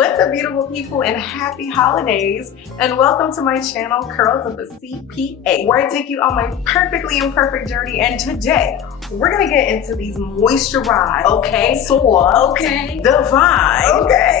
What's up, beautiful people, and happy holidays, and welcome to my channel, Curls of a CPA, where I take you on my perfectly imperfect journey. And today we're gonna get into these moisturize, define,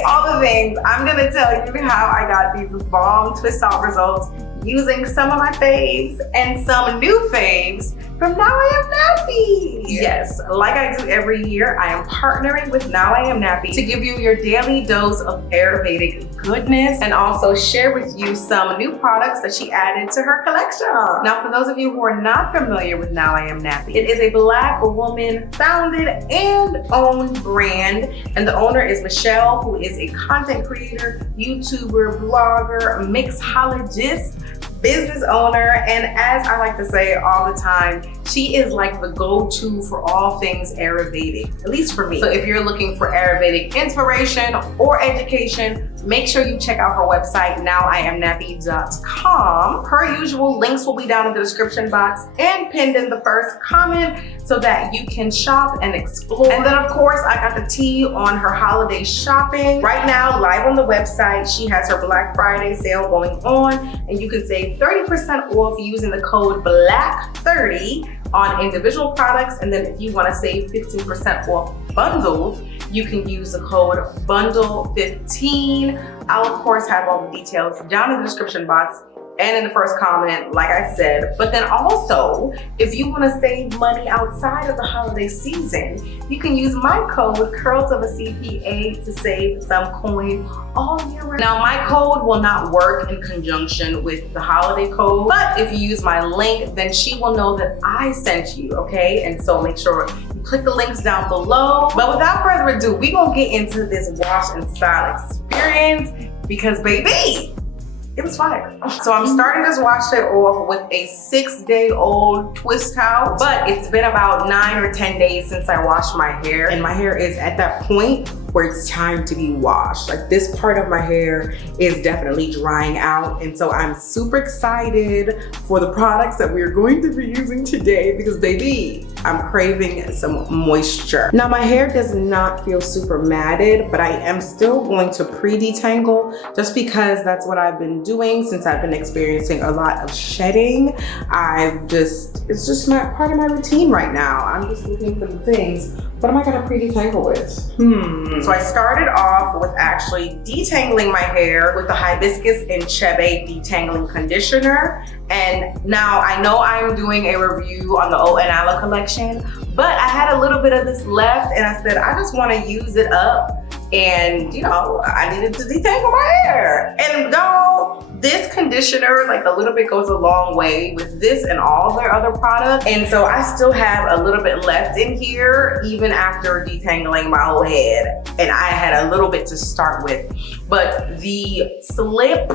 all the things. I'm gonna tell you how I got these bomb twist out results using some of my faves and some new faves from Now I Am Nappy. Yes, like I do every year, I am partnering with Now I Am Nappy to give you your daily dose of Ayurvedic goodness and also share with you some new products that she added to her collection. Now, for those of you who are not familiar with Now I Am Nappy, it is a Black woman founded and owned brand, and the owner is Michelle, who is a content creator, YouTuber, blogger, mixologist, business owner, and as I like to say all the time, she is like the go-to for all things Ayurvedic, at least for me. So if you're looking for Ayurvedic inspiration or education, make sure you check out her website, nowiamnappy.com. Her usual links will be down in the description box and pinned in the first comment so that you can shop and explore. And then of course, I got the tea on her holiday shopping. Right now, live on the website, she has her Black Friday sale going on, and you can save 30% off using the code BLACK30 on individual products. And then if you want to save 15% off bundles, you can use the code BUNDLE15. I'll of course have all the details down in the description box and in the first comment, like I said. But then also, if you want to save money outside of the holiday season, you can use my code Curls of a CPA to save some coin all year round. Now, my code will not work in conjunction with the holiday code, but if you use my link, then she will know that I sent you, okay? And so make sure you click the links down below. But without further ado, we're gonna get into this wash and style experience because baby, it was fire. So I'm starting this wash day off with a 6-day-old twist out, but it's been about 9 or 10 days since I washed my hair, and my hair is at that point where it's time to be washed. Like, this part of my hair is definitely drying out, and so I'm super excited for the products that we're going to be using today because baby, I'm craving some moisture. Now, my hair does not feel super matted, but I am still going to pre-detangle just because that's what I've been doing since I've been experiencing a lot of shedding. It's just not part of my routine right now. I'm just looking for the things. What am I gonna pre-detangle with? So I started off with actually detangling my hair with the hibiscus and chebe detangling conditioner. And now I know I'm doing a review on the Oat and Aloe collection, but I had a little bit of this left and I said, I just wanna use it up. And you know, I needed to detangle my hair. And no, this conditioner, like a little bit goes a long way with this and all their other products. And so I still have a little bit left in here, even after detangling my whole head. And I had a little bit to start with. But the slip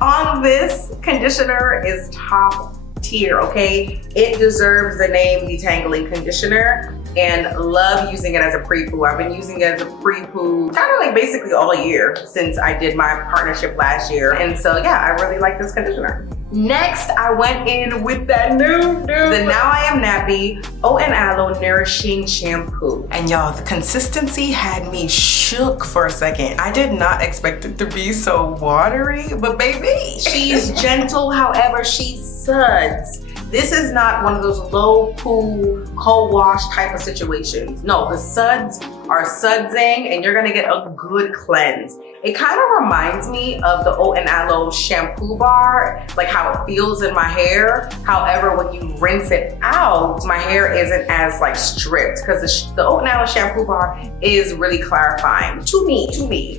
on this conditioner is top tier, okay? It deserves the name detangling conditioner, and love using it as a pre-poo. I've been using it as a pre-poo kind of like basically all year since I did my partnership last year. And so yeah, I really like this conditioner. Next, I went in with that the Now I Am Nappy Oat and Aloe Nourishing Shampoo. And y'all, the consistency had me shook for a second. I did not expect it to be so watery, but baby, she's gentle, however, she suds. This is not one of those low poo, cold wash type of situations. No, the suds are sudsing and you're gonna get a good cleanse. It kind of reminds me of the Oat and Aloe shampoo bar, like how it feels in my hair. However, when you rinse it out, my hair isn't as like stripped because the Oat and Aloe shampoo bar is really clarifying to me.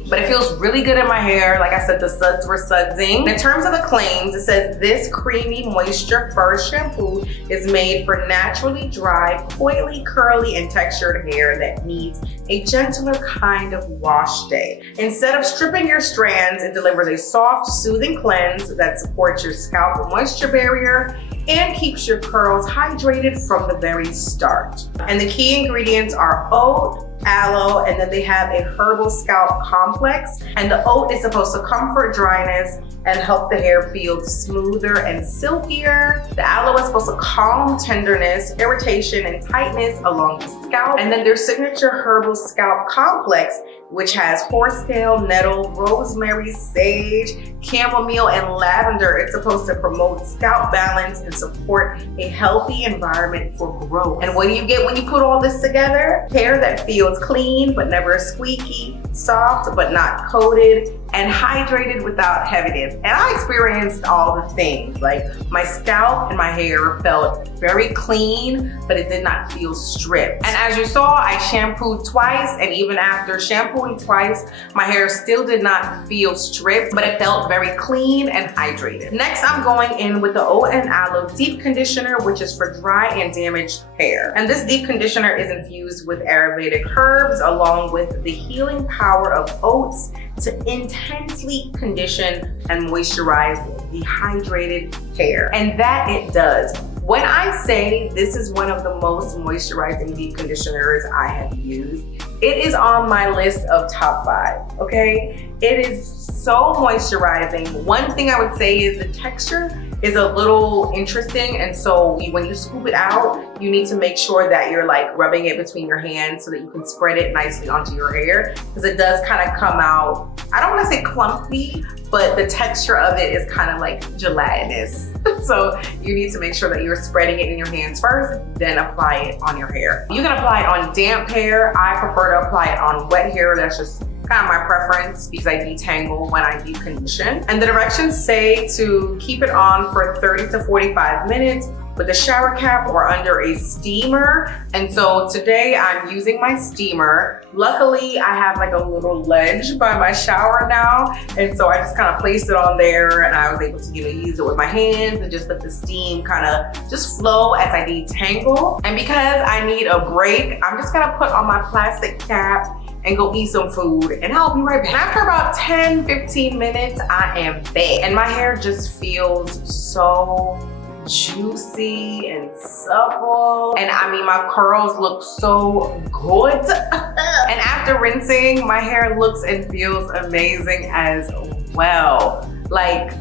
But it feels really good in my hair. Like I said, the suds were sudsing. In terms of the claims, it says this creamy moisture first shampoo is made for naturally dry, coily, curly, and textured hair that needs a gentler kind of wash day. Instead of stripping your strands, it delivers a soft, soothing cleanse that supports your scalp moisture barrier and keeps your curls hydrated from the very start. And the key ingredients are oat, aloe, and then they have a herbal scalp complex. And the oat is supposed to comfort dryness and help the hair feel smoother and silkier. The aloe is supposed to calm tenderness, irritation, and tightness along the scalp. And then their signature herbal scalp complex which has horsetail, nettle, rosemary, sage, chamomile, and lavender. It's supposed to promote scalp balance and support a healthy environment for growth. And what do you get when you put all this together? Hair that feels clean but never squeaky, soft but not coated, and hydrated without heaviness. And I experienced all the things. Like, my scalp and my hair felt very clean, but it did not feel stripped. And as you saw, I shampooed twice, and even after shampooing twice, my hair still did not feel stripped, but it felt very clean and hydrated. Next, I'm going in with the Oat and Aloe Deep Conditioner, which is for dry and damaged hair. And this deep conditioner is infused with Ayurvedic herbs along with the healing power of oats to intensely condition and moisturize dehydrated hair. And that it does. When I say this is one of the most moisturizing deep conditioners I have used, it is on my list of top 5, okay? It is so moisturizing. One thing I would say is the texture is a little interesting, and so when you scoop it out, you need to make sure that you're like rubbing it between your hands so that you can spread it nicely onto your hair, because it does kind of come out, I don't want to say clumpy, but the texture of it is kind of like gelatinous. So you need to make sure that you're spreading it in your hands first, then apply it on your hair. You can apply it on damp hair. I prefer to apply it on wet hair. That's just kind of my preference because I detangle when I deep condition. And the directions say to keep it on for 30 to 45 minutes with a shower cap or under a steamer. And so today I'm using my steamer. Luckily, I have like a little ledge by my shower now. And so I just kind of placed it on there, and I was able to, use it with my hands and just let the steam kind of just flow as I detangle. And because I need a break, I'm just gonna put on my plastic cap and go eat some food, and I'll be right back. After about 10-15 minutes, I am back. And my hair just feels so juicy and supple. And I mean, my curls look so good. And after rinsing, my hair looks and feels amazing as well. Like,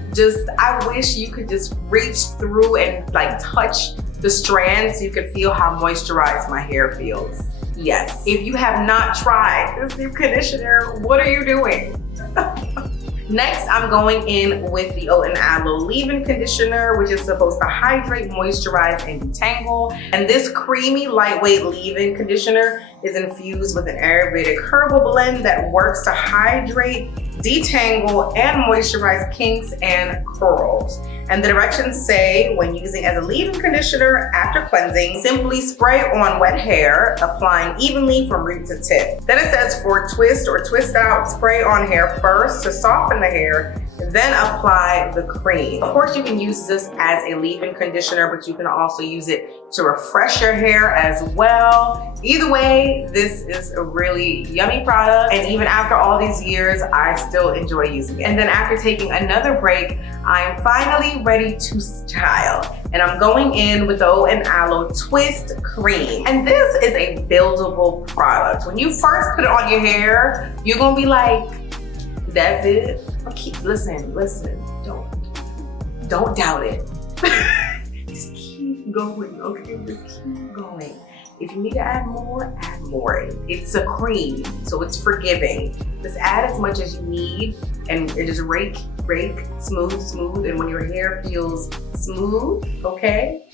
I wish you could just reach through and like touch the strands so you could feel how moisturized my hair feels. Yes, if you have not tried this deep conditioner, what are you doing? Next, I'm going in with the Oat and Aloe Leave-In Conditioner, which is supposed to hydrate, moisturize, and detangle. And this creamy, lightweight leave-in conditioner is infused with an Ayurvedic herbal blend that works to hydrate, detangle, and moisturize kinks and curls. And the directions say, when using as a leave-in conditioner after cleansing, simply spray on wet hair, applying evenly from root to tip. Then it says for twist or twist out, spray on hair first to soften the hair, then apply the cream. Of course, you can use this as a leave-in conditioner, but you can also use it to refresh your hair as well. Either way, this is a really yummy product. And even after all these years, I still enjoy using it. And then after taking another break, I'm finally ready to style. And I'm going in with the Oat and Aloe Twist Cream. And this is a buildable product. When you first put it on your hair, you're gonna be like, that's it? Listen, don't doubt it. Just keep going, okay? Just keep going. If you need to add more, add more. It's a cream, so it's forgiving. Just add as much as you need and just rake, smooth. And when your hair feels smooth, okay,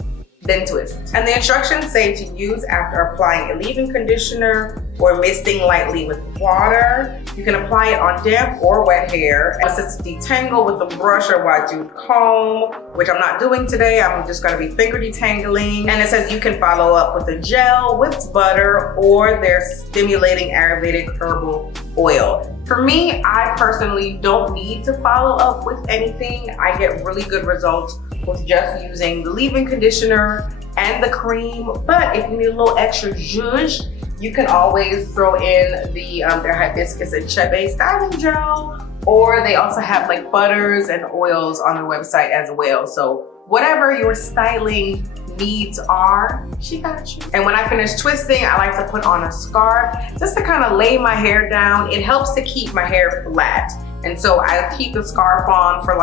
then twist. And the instructions say to use after applying a leave-in conditioner or misting lightly with water. You can apply it on damp or wet hair. Once it's detangle with a brush or wide-toothed comb, which I'm not doing today. I'm just gonna be finger detangling. And it says you can follow up with a gel, whipped butter, or their stimulating Ayurvedic herbal oil. For me, I personally don't need to follow up with anything. I get really good results with just using the leave-in conditioner and the cream. But if you need a little extra zhuzh, you can always throw in the their hibiscus and chebe styling gel, or they also have like butters and oils on their website as well. So whatever your styling needs are, she got you. And when I finish twisting, I like to put on a scarf just to kind of lay my hair down. It helps to keep my hair flat. And so I keep the scarf on for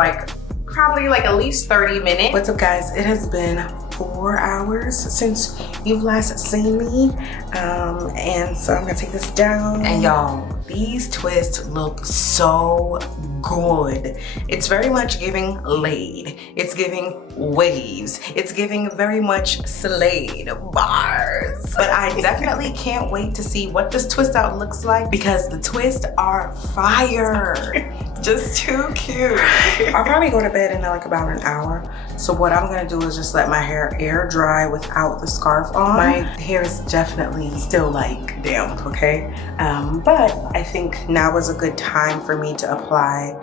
probably at least 30 minutes. What's up, guys? It has been 4 hours since you've last seen me. And so I'm gonna take this down. And y'all, these twists look so good. It's very much giving laid. It's giving waves. It's giving very much slayed bars. But I definitely can't wait to see what this twist out looks like because the twists are fire. Just too cute. I'll probably go to bed in like about an hour. So what I'm gonna do is just let my hair air dry without the scarf on. My hair is definitely still like damp, okay? But I think now is a good time for me to apply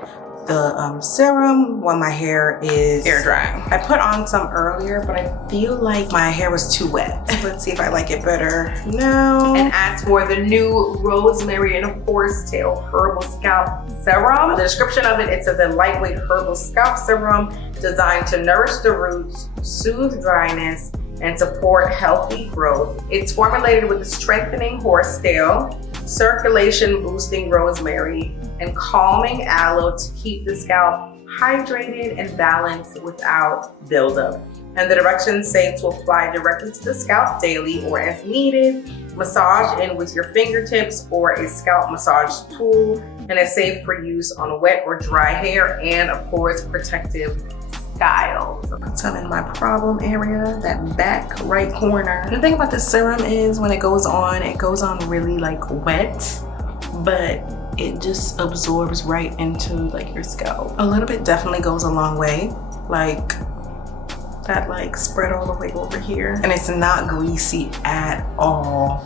the serum when my hair is air drying. I put on some earlier, but I feel like my hair was too wet. Let's see if I like it better now. And as for the new rosemary and horsetail herbal scalp serum, the description of it, it says a lightweight herbal scalp serum designed to nourish the roots, soothe dryness, and support healthy growth. It's formulated with the strengthening horsetail, circulation boosting rosemary, and calming aloe to keep the scalp hydrated and balanced without buildup. And the directions say to apply directly to the scalp daily or as needed, massage in with your fingertips or a scalp massage tool, and it's safe for use on wet or dry hair and of course protective styles. I'll put some in my problem area, that back right corner. The thing about this serum is when it goes on really like wet, but it just absorbs right into like your scalp. A little bit definitely goes a long way, like that like spread all the way over here. And it's not greasy at all,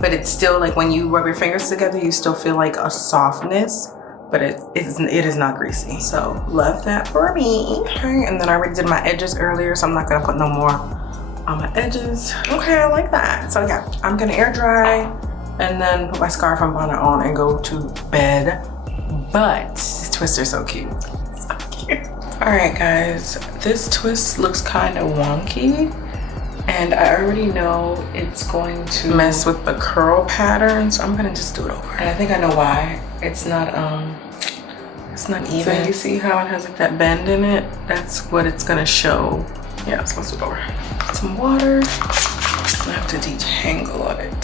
but it's still like when you rub your fingers together, you still feel like a softness, but it is not greasy. So love that for me. Okay, and then I already did my edges earlier, so I'm not gonna put no more on my edges. Okay, I like that. So yeah, I'm gonna air dry and then put my scarf and bonnet on and go to bed. But this twist is so cute. So cute. All right, guys, this twist looks kind of wonky, and I already know it's going to mess with the curl pattern, so I'm gonna just do it over. And I think I know why. It's not even. So you see how it has like that bend in it? That's what it's gonna show. Yeah, so let's do it over. Some water. I have to detangle it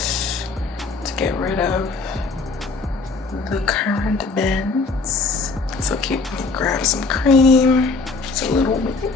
to get rid of the current bends. So cute. Let me grab some cream. It's a little bit.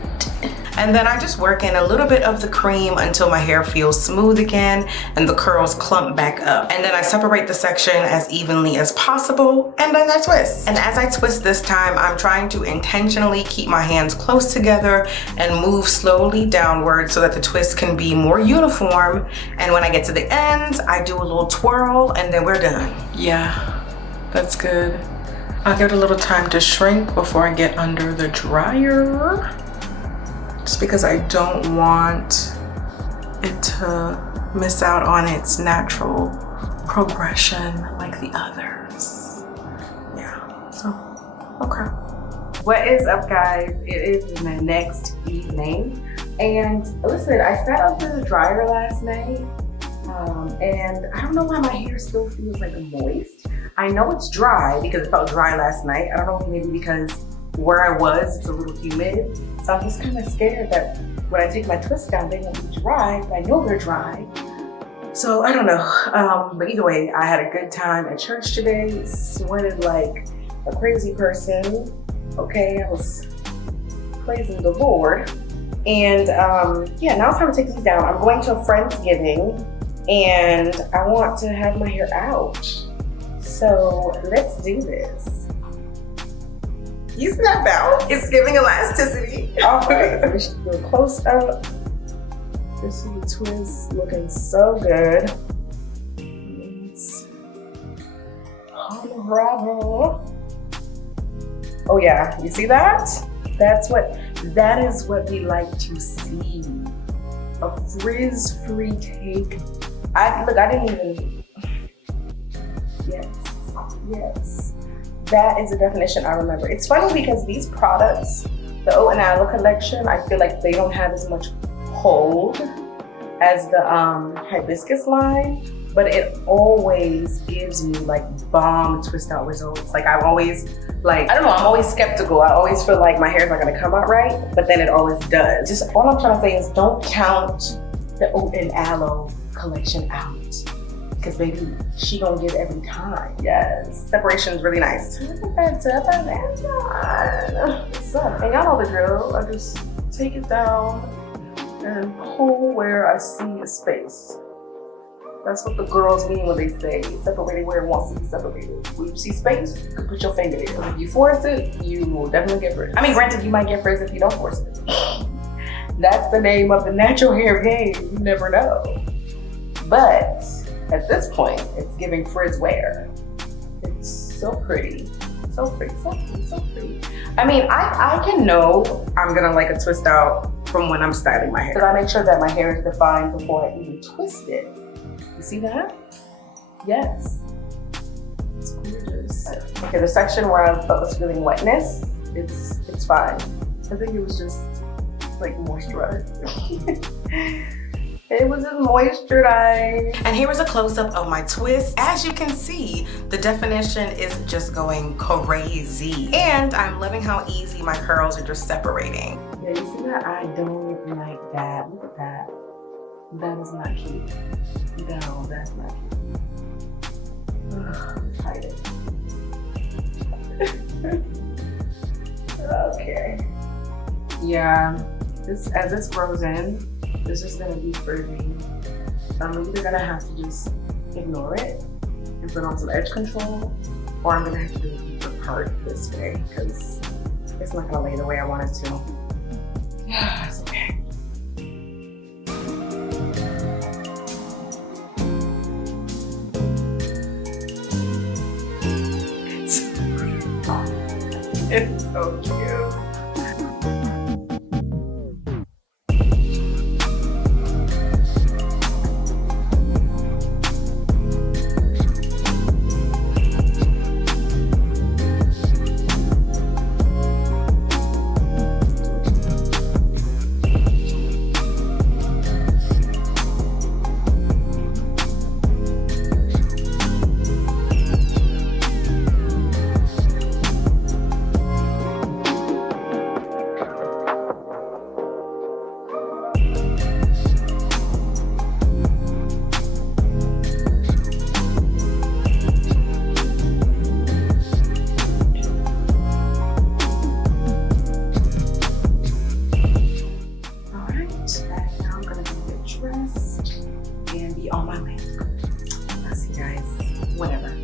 And then I just work in a little bit of the cream until my hair feels smooth again and the curls clump back up. And then I separate the section as evenly as possible, and then I twist. And as I twist this time, I'm trying to intentionally keep my hands close together and move slowly downward so that the twist can be more uniform. And when I get to the ends, I do a little twirl and then we're done. Yeah, that's good. I'll give it a little time to shrink before I get under the dryer, just because I don't want it to miss out on its natural progression like the others. Yeah, so, okay. What is up, guys? It is the next evening. And listen, I sat under the dryer last night, and I don't know why my hair still feels like moist. I know it's dry because it felt dry last night. I don't know if maybe because where I was, it's a little humid. So I'm just kind of scared that when I take my twists down, they won't be dry, but I know they're dry. So I don't know. But either way, I had a good time at church today, sweated like a crazy person. Okay, I was praising the Lord. And yeah, now it's time to take these down. I'm going to a Friendsgiving and I want to have my hair out. So let's do this. You see that bounce? It's giving elasticity. All right, so we should do a close up. This is the twist looking so good. It's bravo. Oh yeah, you see that? That is what we like to see. A frizz-free take. I didn't even. Yes. That is a definition I remember. It's funny because these products, the O and Aloe collection, I feel like they don't have as much hold as the hibiscus line. but it always gives me like bomb twist out results. Like I'm always like, I don't know, I'm always skeptical. I always feel like my hair's not gonna come out right, but then it always does. Just all I'm trying to say is don't count the oat and aloe collection out. Because baby, she gonna give every time. Yes, separation is really nice. Look at that up, that's on. What's up? And y'all know the drill. I just take it down and pull where I see a space. That's what the girls mean when they say separated where it wants to be separated. When you see space, you can put your finger there. If you force it, you will definitely get frizz. I mean, granted, you might get frizz if you don't force it. That's the name of the natural hair game. You never know. But at this point, it's giving frizz wear. It's so pretty. So pretty, so pretty, so pretty. I mean, I can know I'm gonna like a twist out from when I'm styling my hair. But I make sure that my hair is defined before I even twist it. You see that? Yes. It's gorgeous. Okay, the section where I felt was feeling wetness, it's fine. I think it was just like moisturized. It was just moisturized. And here is a close-up of my twist. As you can see, the definition is just going crazy. And I'm loving how easy my curls are just separating. Yeah, you see that? I don't like that. Look at that. That is not cute. No, that's not cute. Ugh, hide it. Okay. Yeah, as this grows in, this is gonna be frizzy. I'm either gonna have to just ignore it and put on some edge control, or I'm gonna have to do a deeper part this way because it's not gonna lay the way I want it to. Yeah, it's okay. It's so cute.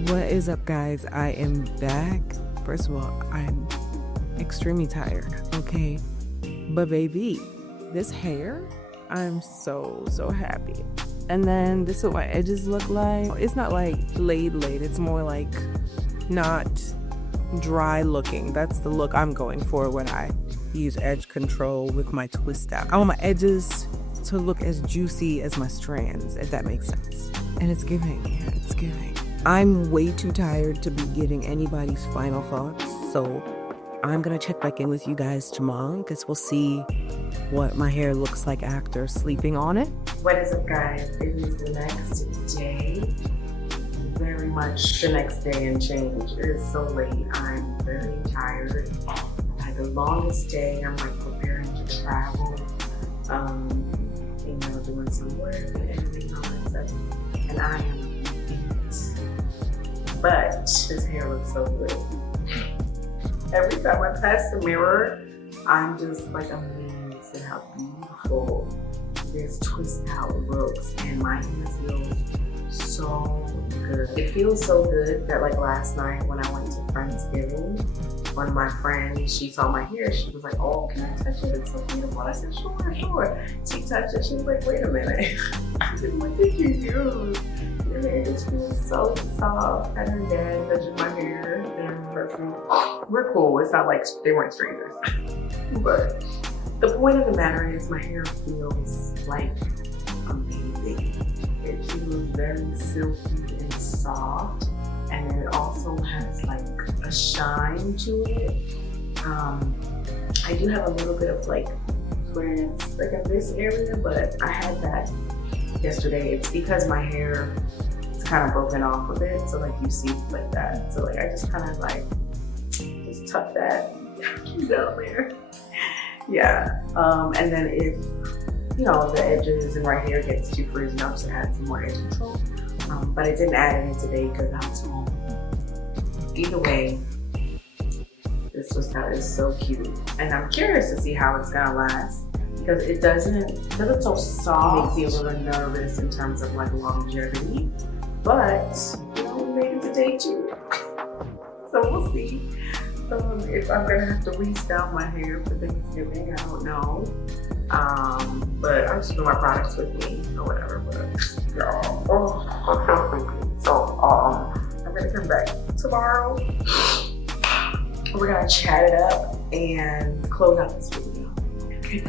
What is up, guys? I am back. First of all, I'm extremely tired, okay? But baby, this hair, I'm so happy. And then this is what my edges look like. It's not like laid, it's more like not dry looking. That's the look I'm going for when I use edge control with my twist out. I want my edges to look as juicy as my strands, if that makes sense. And it's giving, yeah, it's giving. I'm way too tired to be giving anybody's final thoughts, so I'm gonna check back in with you guys tomorrow because we'll see what my hair looks like after sleeping on it. What is up, guys? It is the next day. Very much the next day and change. It is so late. I'm very tired. I had the longest day. I'm like preparing to travel, doing some work and editing, all that stuff. And I am but his hair looks so good. Every time I pass the mirror, I'm just like amazed at how beautiful this twist out looks, and my hair feels so good. It feels so good that like last night when I went to Friendsgiving, when my friend, she saw my hair, she was like, oh, can I touch it? It's so beautiful. And I said, sure. She touched it. She was like, wait a minute. I said, what did you use? Your hair just feels so soft. And her dad touches my hair and we're cool. It's not like they weren't strangers. But the point of the matter is my hair feels like amazing. It feels very silky and soft. And then it also has like a shine to it. I do have a little bit of like clearance like in this area, but I had that yesterday. It's because my hair kind of broken off a bit. So like you see like that. So like I just kind of like, just tuck that down there. Yeah, and then if, you know, the edges and right here gets too frizzy, I'll just add some more edge control. But I didn't add any today because I'm small. Either way, this twist-out is so cute. And I'm curious to see how it's gonna last because it doesn't so soft. Makes me a little nervous in terms of like longevity. But, you know, we made it to day 2. So we'll see. If I'm gonna have to restyle my hair for Thanksgiving, I don't know. But I'm just doing my products with me or whatever. But y'all, I'm so sleepy. So I'm gonna come back tomorrow. We're gonna chat it up and close out this video. Okay.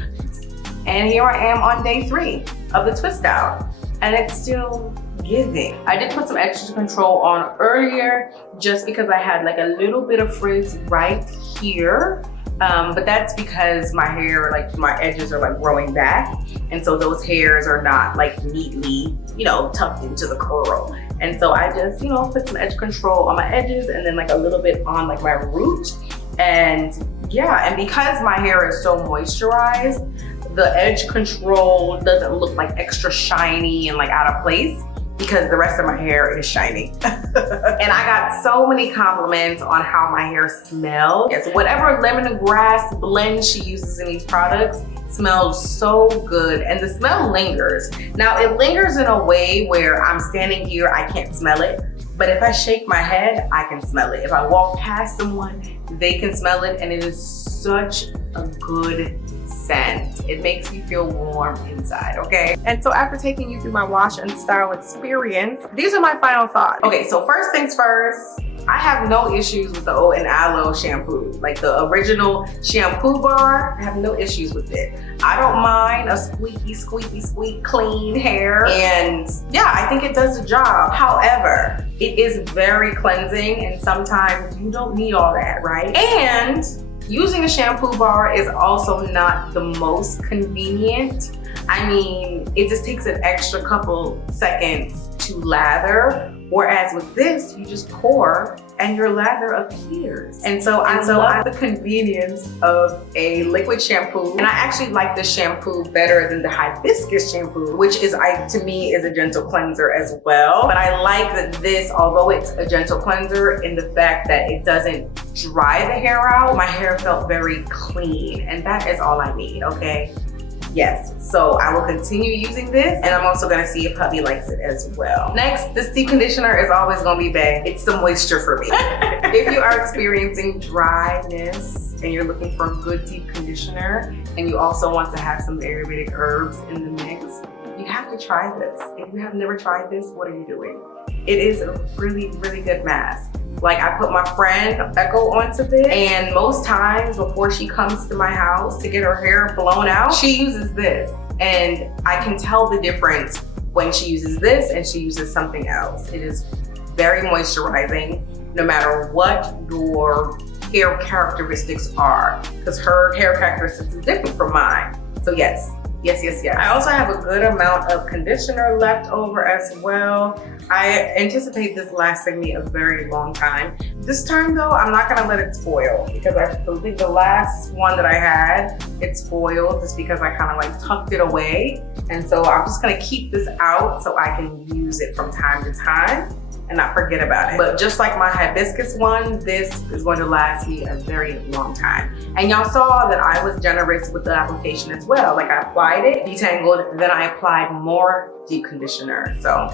And here I am on day 3 of the twist out, and it's still giving. I did put some extra control on earlier just because I had like a little bit of frizz right here. But that's because my hair, like my edges are like growing back. And so those hairs are not like neatly, you know, tucked into the curl. And so I just, you know, put some edge control on my edges and then like a little bit on like my root. And yeah, and because my hair is so moisturized, the edge control doesn't look like extra shiny and like out of place, because the rest of my hair is shiny. And I got so many compliments on how my hair smells. Yes, whatever lemongrass blend she uses in these products smells so good, and the smell lingers. Now it lingers in a way where I'm standing here, I can't smell it, but if I shake my head, I can smell it. If I walk past someone, they can smell it, and it is such a good scent. It makes you feel warm inside, okay? And so after taking you through my wash and style experience, these are my final thoughts. Okay, so first things first, I have no issues with the oat and aloe shampoo. Like the original shampoo bar, I have no issues with it. I don't mind a squeaky, squeaky, squeak clean hair. And yeah, I think it does the job. However, it is very cleansing, and sometimes you don't need all that, right? And using a shampoo bar is also not the most convenient. I mean, it just takes an extra couple seconds to lather, whereas with this, you just pour and your lather appears. And so I love the convenience of a liquid shampoo. And I actually like this shampoo better than the hibiscus shampoo, which is, to me, is a gentle cleanser as well. But I like that this, although it's a gentle cleanser, in the fact that it doesn't dry the hair out, my hair felt very clean, and that is all I need, okay? Yes, so I will continue using this, and I'm also gonna see if hubby likes it as well. Next, this deep conditioner is always gonna be bae. It's the moisture for me. If you are experiencing dryness and you're looking for a good deep conditioner, and you also want to have some Ayurvedic herbs in the mix, you have to try this. If you have never tried this, what are you doing? It is a really, really good mask. Like, I put my friend Echo onto this, and most times before she comes to my house to get her hair blown out, she uses this. And I can tell the difference when she uses this and she uses something else. It is very moisturizing, no matter what your hair characteristics are, because her hair characteristics is different from mine. So yes. Yes, yes, yes. I also have a good amount of conditioner left over as well. I anticipate this lasting me a very long time. This time though, I'm not gonna let it spoil, because I believe the last one that I had, it spoiled just because I kind of like tucked it away. And so I'm just gonna keep this out so I can use it from time to time and not forget about it. But just like my hibiscus one, this is going to last me a very long time. And y'all saw that I was generous with the application as well. Like, I applied it, detangled, then I applied more deep conditioner. So,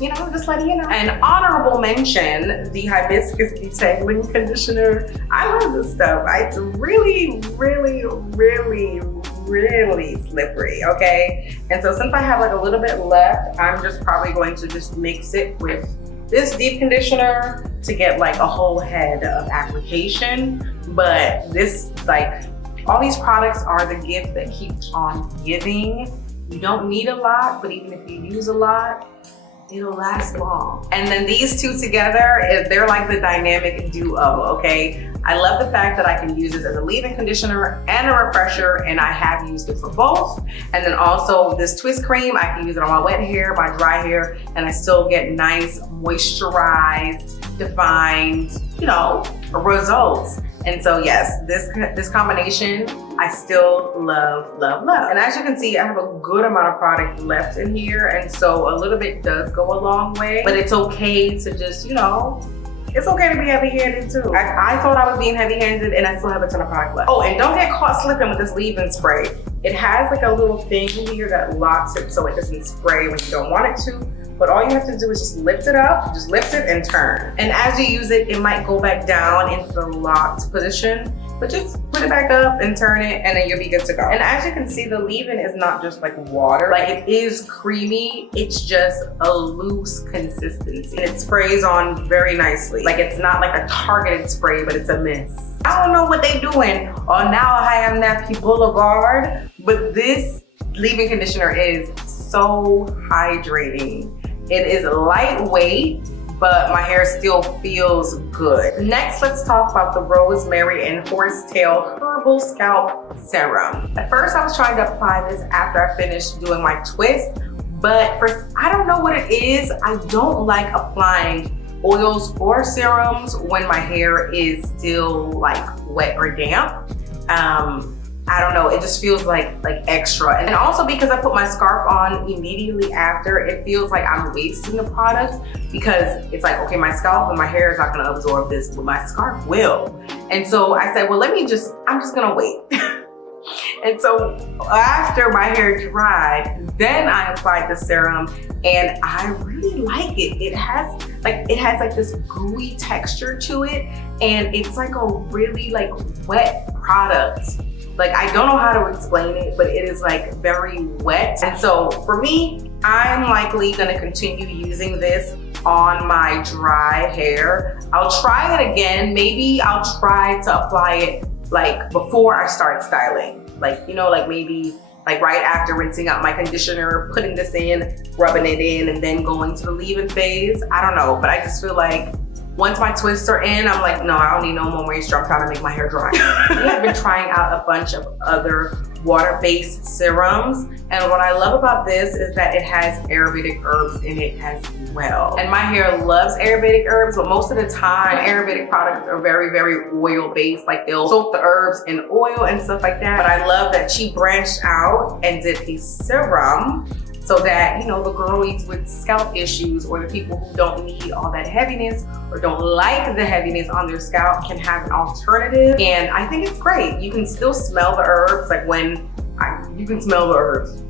you know, just letting you know. An honorable mention, the hibiscus detangling conditioner. I love this stuff. It's really, really, really, really slippery, okay? And so since I have like a little bit left, I'm just probably going to just mix it with this deep conditioner to get like a whole head of application. But this, like, all these products are the gift that keeps on giving. You don't need a lot, but even if you use a lot, it'll last long. And then these two together, they're like the dynamic duo, okay? I love the fact that I can use this as a leave-in conditioner and a refresher, and I have used it for both. And then also this twist cream, I can use it on my wet hair, my dry hair, and I still get nice, moisturized, defined, you know, results. And so yes, this combination, I still love, love, love. And as you can see, I have a good amount of product left in here. And so a little bit does go a long way, but it's okay to just, you know, it's okay to be heavy-handed too. I thought I was being heavy-handed and I still have a ton of product left. Oh, and don't get caught slipping with this leave-in spray. It has like a little thing here that locks it so it doesn't spray when you don't want it to. But all you have to do is just lift it up, just lift it and turn. And as you use it, it might go back down into the locked position, but just put it back up and turn it and then you'll be good to go. And as you can see, the leave-in is not just like water, like it is creamy. It's just a loose consistency. And it sprays on very nicely. Like it's not like a targeted spray, but it's a mist. I don't know what they doing on Now I Am Nappy Boulevard, but this leave-in conditioner is so hydrating. It is lightweight, but my hair still feels good. Next, let's talk about the rosemary and horsetail herbal scalp serum. At first, I was trying to apply this after I finished doing my twist, but I don't know what it is. I don't like applying oils or serums when my hair is still like wet or damp. I don't know, it just feels like extra. And also because I put my scarf on immediately after, it feels like I'm wasting the product because it's like, okay, my scalp and my hair is not gonna absorb this, but my scarf will. And so I said, well, I'm just gonna wait. And so after my hair dried, then I applied the serum and I really like it. It has like this gooey texture to it and it's like a really like wet product. Like I don't know how to explain it, but it is like very wet. And so for me, I'm likely gonna continue using this on my dry hair. I'll try it again. Maybe I'll try to apply it like before I start styling. Like, you know, like maybe like right after rinsing out my conditioner, putting this in, rubbing it in, and then going to the leave-in phase. I don't know, but I just feel like once my twists are in, I'm like, no, I don't need no more moisture. I'm trying to make my hair dry. We have been trying out a bunch of other water-based serums. And what I love about this is that it has Ayurvedic herbs in it as well. And my hair loves Ayurvedic herbs, but most of the time, Ayurvedic products are very, very oil-based. Like they'll soak the herbs in oil and stuff like that. But I love that she branched out and did a serum so that, you know, the girlies with scalp issues or the people who don't need all that heaviness or don't like the heaviness on their scalp can have an alternative. And I think it's great. You can still smell the herbs, like you can smell the herbs.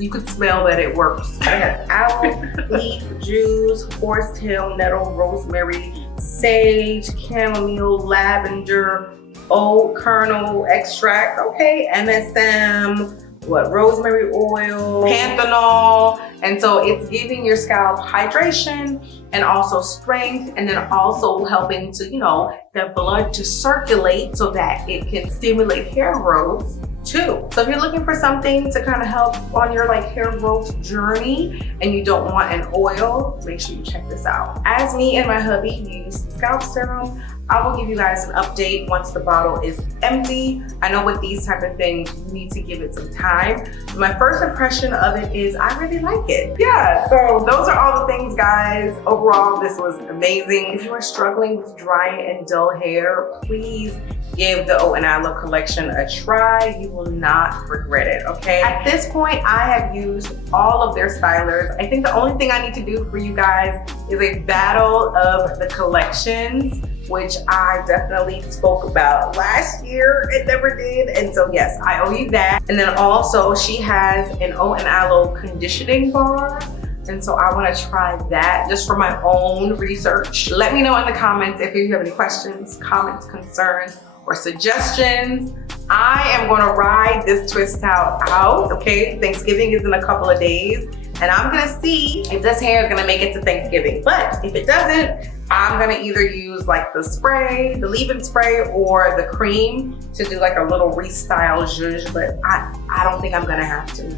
You could smell that it works. It has aloe, leaf juice, horsetail, nettle, rosemary, sage, chamomile, lavender, oat kernel extract, okay, MSM, rosemary oil, panthenol. And so it's giving your scalp hydration and also strength, and then also helping to, you know, the blood to circulate so that it can stimulate hair growth too. So if you're looking for something to kind of help on your like hair growth journey and you don't want an oil, make sure you check this out. As me and my hubby use the scalp serum, I will give you guys an update once the bottle is empty. I know with these type of things, you need to give it some time. My first impression of it is I really like it. Yeah, so those are all the things, guys. Overall, this was amazing. If you are struggling with dry and dull hair, please give the Oat and Aloe collection a try. You will not regret it, okay? At this point, I have used all of their stylers. I think the only thing I need to do for you guys is a battle of the collections, which I definitely spoke about last year and never did. And so yes, I owe you that. And then also she has an Oat and Aloe conditioning bar. And so I wanna try that just for my own research. Let me know in the comments if you have any questions, comments, concerns, or suggestions. I am gonna ride this twist out, okay? Thanksgiving is in a couple of days, and I'm gonna see if this hair is gonna make it to Thanksgiving. But if it doesn't, I'm gonna either use like the spray, the leave-in spray, or the cream to do like a little restyle zhuzh, but I don't think I'm gonna have to.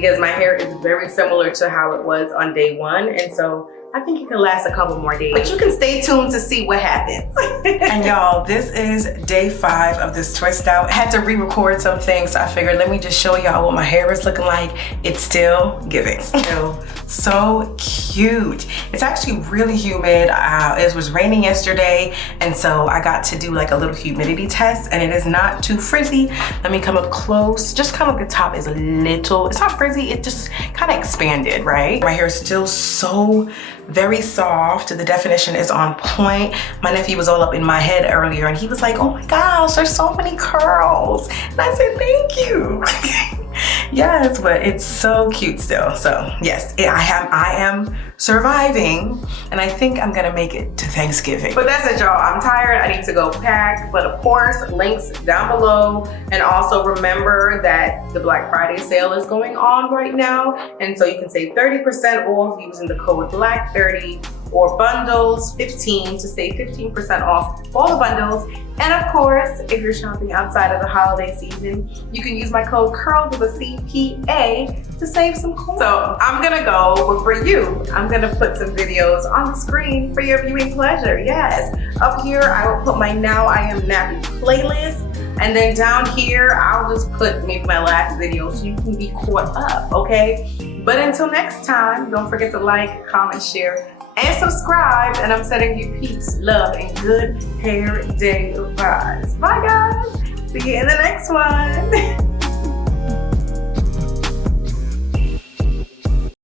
because my hair is very similar to how it was on day one. And so I think it can last a couple more days, but you can stay tuned to see what happens. And y'all, this is day 5 of this twist out. I had to re-record some things, so I figured let me just show y'all what my hair is looking like. It's still giving, still so cute. It's actually really humid. It was raining yesterday, and so I got to do like a little humidity test, and it is not too frizzy. Let me come up close. Just kind of the top is a little, it's not frizzy, it just kind of expanded, right? My hair is still so very soft. The definition is on point. My nephew was all up in my head earlier and he was like, oh my gosh, there's so many curls. And I said, thank you. Yes, but it's so cute still. So yes, I am surviving, and I think I'm gonna make it to Thanksgiving. But that's it, y'all. I'm tired. I need to go pack. But of course, links down below. And also remember that the Black Friday sale is going on right now. And so you can save 30% off using the code BLACK30, or bundles 15 to save 15% off all the bundles. And of course, if you're shopping outside of the holiday season, you can use my code CURL with a CPA to save some coins. So I'm gonna go, but for you, I'm gonna put some videos on the screen for your viewing pleasure. Yes, up here I will put my Now I Am Nappy playlist, and then down here I'll just put maybe my last video so you can be caught up, okay? But until next time, don't forget to like, comment, share, and subscribe. And I'm sending you peace, love, and good hair day vibes. Bye guys. See you in the next one.